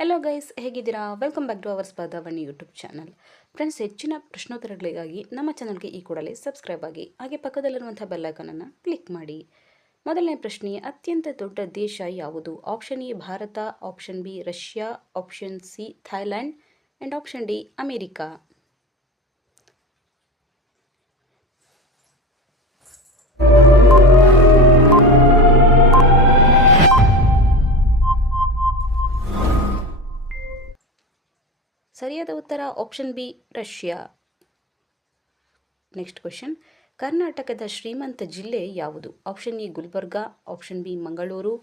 Hello guys, ಹೇಗಿದ್ದೀರಾ? Welcome back to our Spardhavani YouTube channel. Friends, ಹೆಚ್ಚಿನ ಪ್ರಶ್ನೋತ್ತರಗಳಿಗಾಗಿ ನಮ್ಮ ಚಾನಲ್ಗೆ ಈ ಕೂಡಲೇ ಸಬ್ಸ್ಕ್ರೈಬ್ ಆಗಿ, ಹಾಗೆ ಪಕ್ಕದಲ್ಲಿರುವಂಥ ಬೆಲ್ಲೈಕನನ್ನು ಕ್ಲಿಕ್ ಮಾಡಿ. ಮೊದಲನೇ ಪ್ರಶ್ನೆ, ಅತ್ಯಂತ ದೊಡ್ಡ ದೇಶ ಯಾವುದು? Option A Bharat, option B Russia, option C Thailand and option D America. ಸರಿಯಾದ ಉತ್ತರ option B Russia. Next question, ಕರ್ನಾಟಕದ ಶ್ರೀಮಂತ ಜಿಲ್ಲೆ ಯಾವುದು? Option A Gulbarga, option B Mangaluru,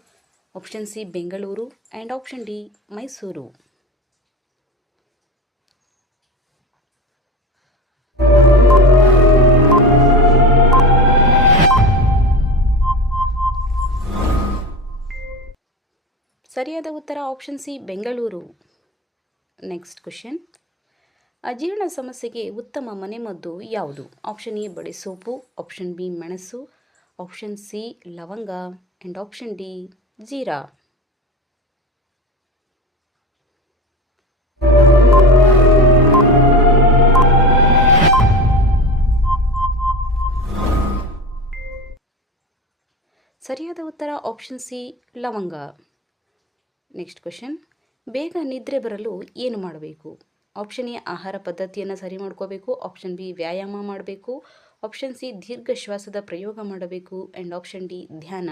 option C Bengaluru and option D Mysuru. ಸರಿಯಾದ ಉತ್ತರ option C Bengaluru. Next question, ಅಜೀರ್ಣ ಸಮಸ್ಯೆಗೆ ಉತ್ತಮ ಮನೆಮದ್ದು ಯಾವುದು? ಆಪ್ಷನ್ ಎ ಬಡೆ ಸೋಪು, ಆಪ್ಷನ್ ಬಿ ಮೆಣಸು, ಆಪ್ಷನ್ ಸಿ ಲವಂಗ ಆ್ಯಂಡ್ ಆಪ್ಷನ್ ಡಿ ಜೀರಾ. ಸರಿಯಾದ ಉತ್ತರ ಆಪ್ಷನ್ ಸಿ ಲವಂಗ. ನೆಕ್ಸ್ಟ್ ಕ್ವೆಶನ್, ಬೇಗ ನಿದ್ರೆ ಬರಲು ಏನು ಮಾಡಬೇಕು? ಆಪ್ಷನ್ ಎ ಆಹಾರ ಪದ್ಧತಿಯನ್ನು ಸರಿ ಮಾಡ್ಕೋಬೇಕು, ಆಪ್ಷನ್ ಬಿ ವ್ಯಾಯಾಮ ಮಾಡಬೇಕು, ಆಪ್ಷನ್ ಸಿ ದೀರ್ಘ ಶ್ವಾಸದ ಪ್ರಯೋಗ ಮಾಡಬೇಕು ಆ್ಯಂಡ್ ಆಪ್ಷನ್ ಡಿ ಧ್ಯಾನ.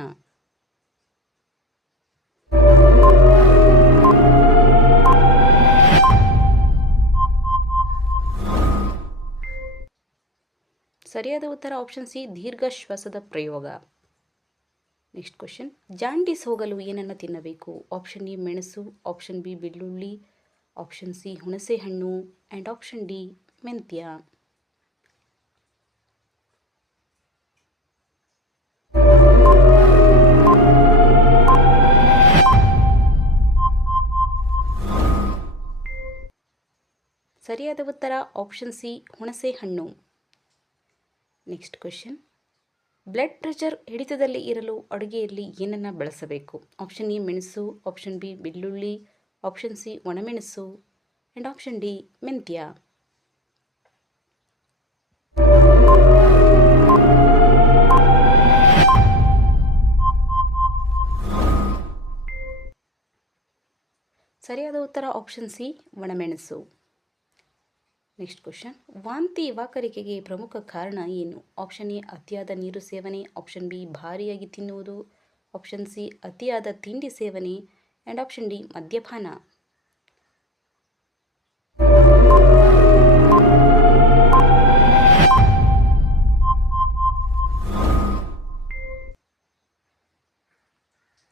ಸರಿಯಾದ ಉತ್ತರ ಆಪ್ಷನ್ ಸಿ ದೀರ್ಘ ಶ್ವಾಸದ ಪ್ರಯೋಗ. ನೆಕ್ಸ್ಟ್ ಕ್ವೆಶನ್, ಜಾಂಡೀಸ್ ಹೋಗಲು ಏನನ್ನು ತಿನ್ನಬೇಕು? ಆಪ್ಷನ್ ಎ ಮೆಣಸು, ಆಪ್ಷನ್ ಬಿ ಬೆಳ್ಳುಳ್ಳಿ, ಆಪ್ಷನ್ ಸಿ ಹುಣಸೆ ಹಣ್ಣು ಆ್ಯಂಡ್ ಆಪ್ಷನ್ ಡಿ ಮೆಂತ್ಯ. ಸರಿಯಾದ ಉತ್ತರ ಆಪ್ಷನ್ ಸಿ ಹುಣಸೆ ಹಣ್ಣು. ನೆಕ್ಸ್ಟ್ ಕ್ವೆಶನ್, ಬ್ಲಡ್ ಪ್ರೆಷರ್ ಹಿಡಿತದಲ್ಲಿ ಇರಲು ಅಡುಗೆಯಲ್ಲಿ ಏನನ್ನು ಬಳಸಬೇಕು? ಆಪ್ಷನ್ ಎ ಮೆಣಸು, ಆಪ್ಷನ್ ಬಿ ಬೆಳ್ಳುಳ್ಳಿ, ಆಪ್ಷನ್ ಸಿ ಒಣಮೆಣಸು ಆ್ಯಂಡ್ ಆಪ್ಷನ್ ಡಿ ಮೆಂತ್ಯ. ಸರಿಯಾದ ಉತ್ತರ ಆಪ್ಷನ್ ಸಿ ಒಣಮೆಣಸು. ನೆಕ್ಸ್ಟ್ ಕ್ವೆಶನ್, ವಾಂತಿ ವಾಕರಿಕೆಗೆ ಪ್ರಮುಖ ಕಾರಣ ಏನು? ಆಪ್ಷನ್ ಎ ಅತಿಯಾದ ನೀರು ಸೇವನೆ, ಆಪ್ಷನ್ ಬಿ ಭಾರಿಯಾಗಿ ತಿನ್ನುವುದು, ಆಪ್ಷನ್ ಸಿ ಅತಿಯಾದ ತಿಂಡಿ ಸೇವನೆ ಆ್ಯಂಡ್ ಆಪ್ಷನ್ ಡಿ ಮದ್ಯಪಾನ.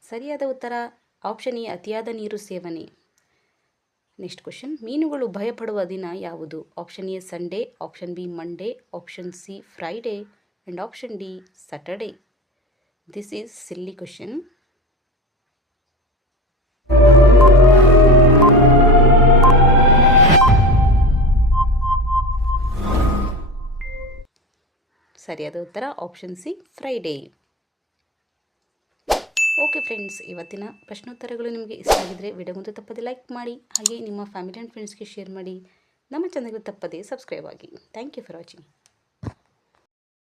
ಸರಿಯಾದ ಉತ್ತರ ಆಪ್ಷನ್ ಎ ಅತಿಯಾದ ನೀರು ಸೇವನೆ. ನೆಕ್ಸ್ಟ್ ಕ್ವೆಶನ್, ಮೀನುಗಳು ಭಯಪಡುವ ದಿನ ಯಾವುದು? Option A Sunday, option B Monday, option C Friday and option D Saturday. This is silly question. ಸರಿಯಾದ ಉತ್ತರ option C Friday. Okay friends, ಇವತ್ತಿನ ಪ್ರಶ್ನೋತ್ತರಗಳು ನಿಮಗೆ ಇಷ್ಟ ಆಗಿದ್ದರೆ ವಿಡಿಯೋಗೊಂದು ತಪ್ಪದೆ ಲೈಕ್ ಮಾಡಿ, ಹಾಗೆ ನಿಮ್ಮ ಫ್ಯಾಮಿಲಿ ಆ್ಯಂಡ್ ಫ್ರೆಂಡ್ಸ್ಗೆ ಶೇರ್ ಮಾಡಿ. ನಮ್ಮ ಚಾನಲ್ಗೆ ತಪ್ಪದೆ ಸಬ್ಸ್ಕ್ರೈಬ್ ಆಗಿ. Thank you for watching.